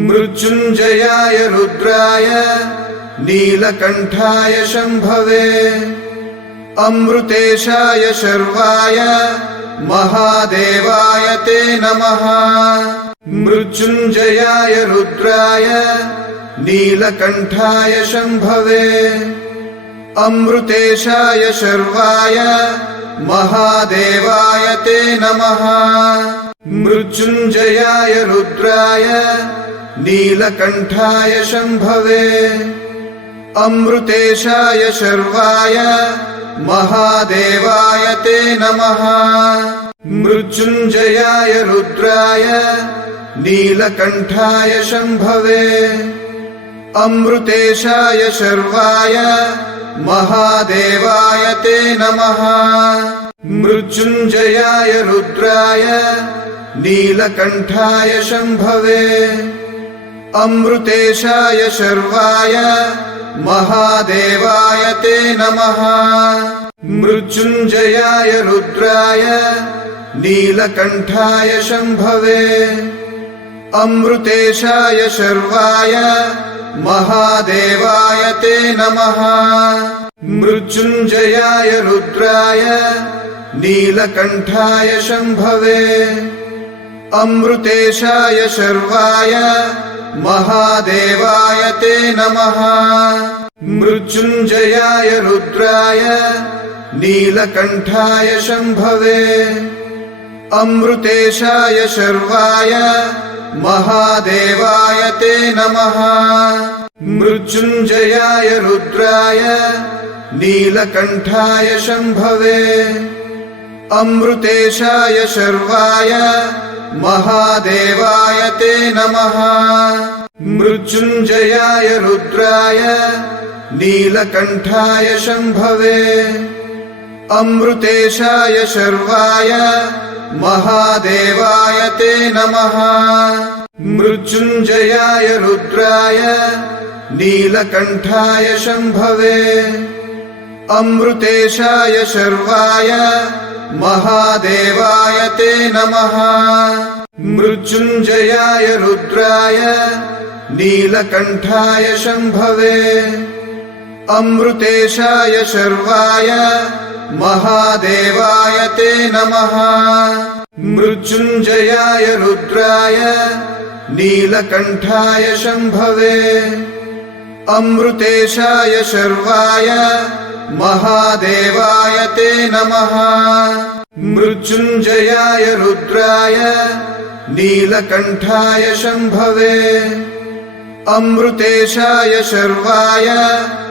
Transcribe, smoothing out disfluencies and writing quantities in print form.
मृत्युञ्जयाय रुद्राय नीलकण्ठाय शम्भवे अमृतेशाय शर्वाय महादेवाय ते नमः। मृत्युञ्जयाय रुद्राय नीलकण्ठाय शम्भवे अमृतेशाय शर्वाय महादेवाय ते नमः। मृत्युञ्जयाय रुद्राय नीलकण्ठाय शम्भवे अमृतेशाय शर्वाय महादेवाय ते नमः। मृत्युञ्जयाय रुद्राय नीलकण्ठाय शम्भवे अमृतेशाय शर्वाय महादेवाय ते नमः। मृत्युञ्जयाय रुद्राय नीलकण्ठाय शम्भवे अमृतेशाय शर्वाय महादेवाय ते नमः। मृत्युञ्जयाय रुद्राय नीलकण्ठाय शम्भवे अमृतेशाय शर्वाय महादेवाय ते नमः। मृत्युञ्जयाय रुद्राय नीलकण्ठाय शम्भवे अमृतेशाय शर्वाय महादेवाय ते नमः। मृत्युञ्जयाय रुद्राय नीलकण्ठाय शम्भवे अमृतेशाय शर्वाय महादेवाय ते नमः। मृत्युञ्जयाय रुद्राय नीलकण्ठाय शम्भवे अमृतेशाय शर्वाय महादेवाय ते नमः। मृत्युञ्जयाय रुद्राय नीलकण्ठाय शम्भवे अमृतेशाय शर्वाय महादेवाय ते नमः। मृत्युञ्जयाय रुद्राय नीलकण्ठाय शम्भवे अमृतेशाय शर्वाय महादेवाय ते नमः। मृत्युञ्जयाय रुद्राय नीलकण्ठाय शम्भवे अमृतेशाय शर्वाय महादेवाय ते नमः। मृत्युञ्जयाय रुद्राय नीलकण्ठाय शम्भवे अमृतेशाय शर्वाय महादेवाय ते नमः। मृत्युञ्जयाय रुद्राय नीलकण्ठाय शम्भवे अमृतेशाय शर्वाय